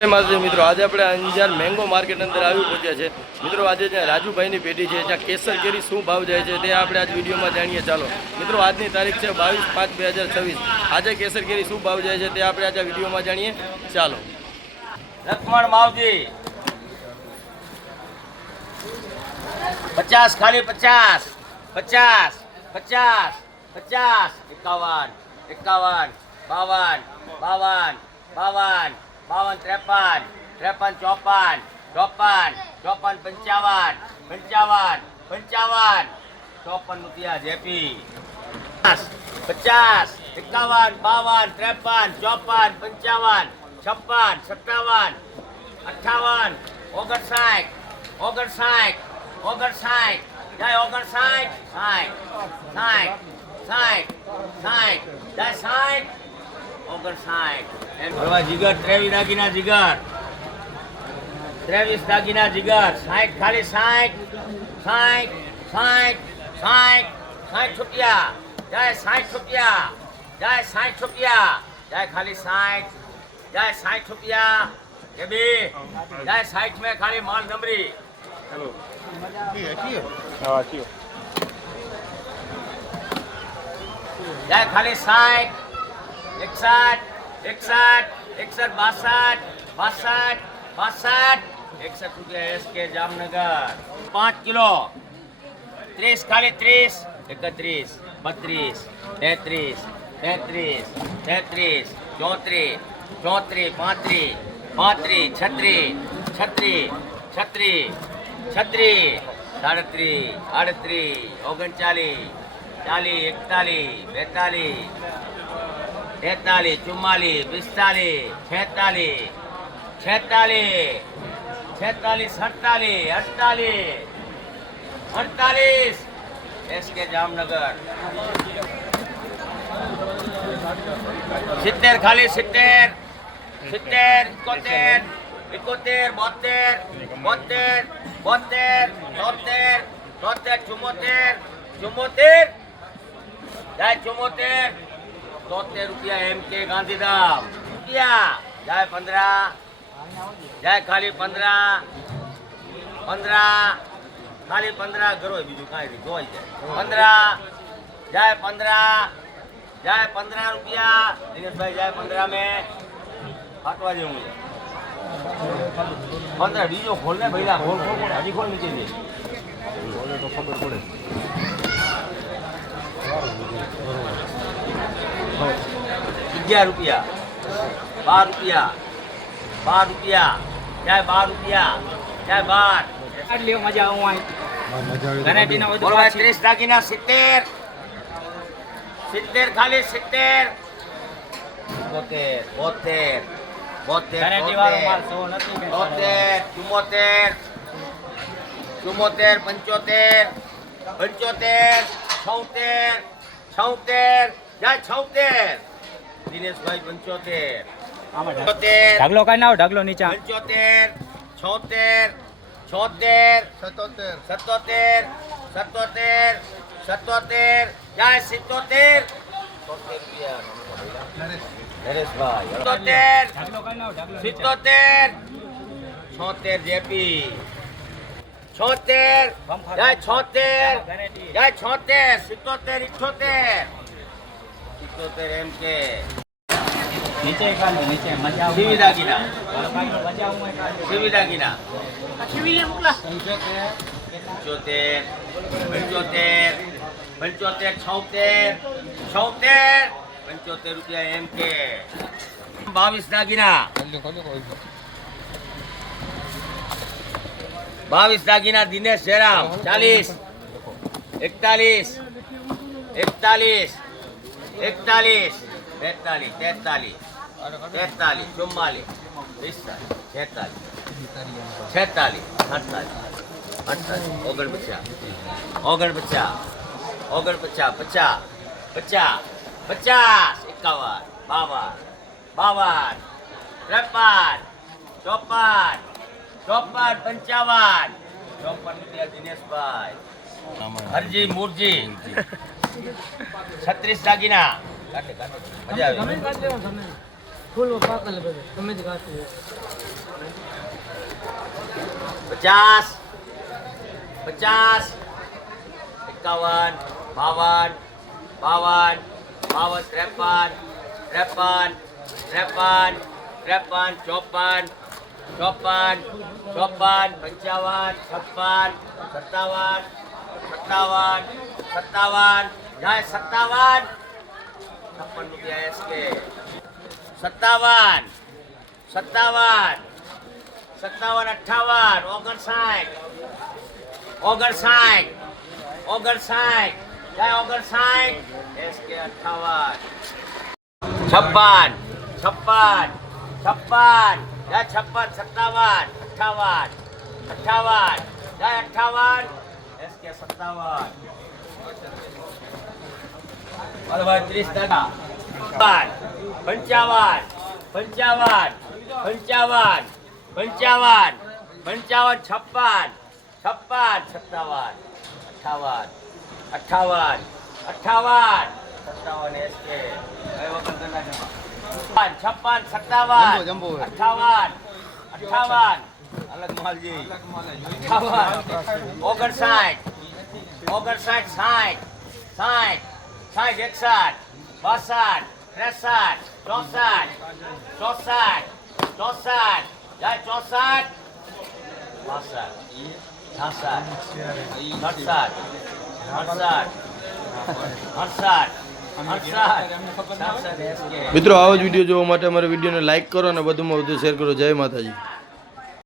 મિત્રો આજે આપણે અંજાર મેંગો માર્કેટ અંદર આવી પહોંચ્યા છે। મિત્રો આજે જ્યાં રાજુભાઈની પેઢી છે જ્યાં કેસર કેરી શું ભાવ જાય છે તે આપણે આજ વિડીયોમાં જાણીએ। ચાલો મિત્રો આજની તારીખ છે 22/5/2026। આજે કેસર કેરી શું ભાવ જાય છે તે આપણે આજે વિડીયોમાં જાણીએ। ચાલો લક્ષ્મણ માવજી 50 ખાલી 50 50 50 50 51 51 52 52 52 53 53 54 54 55 55 55 54 રૂપિયા જેપી 50 51 52 53 54 55 56 57 58 59 59 જય 59 60 60 60 જય 60 59 જીગર 23 દાગીના જીગર 23 દાગીના જીગર 60 ખાલી 60 60 60 60 60 રૂપિયા જય 60 રૂપિયા જય 60 રૂપિયા જય ખાલી 60 જય 60 રૂપિયા એ બે જય 60 में खाली माल नंबरी हेलो हां क्यों जय खाली 60 61 61 61 62 62 61 રૂપિયા એસકે જામનગર 5 કિલો 30 ખાલી 30 31 32 33 33 33 34 34 35 35 36 36 36 36 37 38 39 40 41 42 43 44 45 46 46 46 48 એસકે જામનગર 70 ખાલી 70 70 71 72 72 72 73 74 74 જય 74 74 રૂપિયા એમ કે ગાંધીધામ રૂપિયા જય 15 જય ખાલી 15 15 ખાલી 15 કરો બીજું કાંઈ નહીં જોઈ જાય 15 જય 15 जय 15 रुपया दिनेश भाई जय 15 में फाटवा जेवू 15 बीजो खोल ने भैया खोल खोल हजी खोल नीचे दे खोले तो खबर पड़े 11 रुपया 12 रुपया 12 रुपया जय 12 रुपया जय 12 એટલે મજા આવું આય વેરાયટીના વધુ 30 દાગીના 70 70 ખાલી 70 72 72 વેરાયટી વાળો માલ સો નથી કે 74 74 75 75 76 76 જય 76 દિનેશભાઈ 75 આમાં 75 ઢગલો કાઈ ના ઢગલો નીચે 75 76 76 77 77 77 જય 77 નરેશભાઈ 77 ઢગલો કાઈ ના ઢગલો 77 76 જેપી 76 જય 76 જય 76 77 78 77 એમ કે નીચે કાઢો નીચે મજા આવું સીવી દાગીના મજા આવું કાઢો સીવી દાગીના સીવી મોકલા 75 75 76 75 રૂપિયા એમ કે 22 દાગીના 22 દાગીના દિનેશ જયરામ 40 41 41 41 43 43 43 44 46 46 48 49 50 50 51 52 53 54 55 રૂપિયા દિનેશભાઈ હરજી મુરજી 36 દાગીના મજા આવી ફૂલ પાકલ બધે તમે જ ગાતું 50 50 51 52 52 53 53 53 54 54 55 56 57 57 જાય 57 56 રૂપિયા SK 57 57 57 58 59 59 જાય 59 SK 58 56 56 56 જાય 56 57 58 58 જાય 58 SK 57 બરાબર 30 55 55 55 55 55 56 56 57 58 58 58 57 SK 56 57 58 58 અલગ માલજી 58 59 60 60 61 62 63 64 64 64 જાય 64 62 66 67 મિત્રો આવો જ વિડીયો જોવા માટે અમારા વિડીયોને લાઇક કરો અને વધુમાં વધુ શેર કરો. જય માતાજી.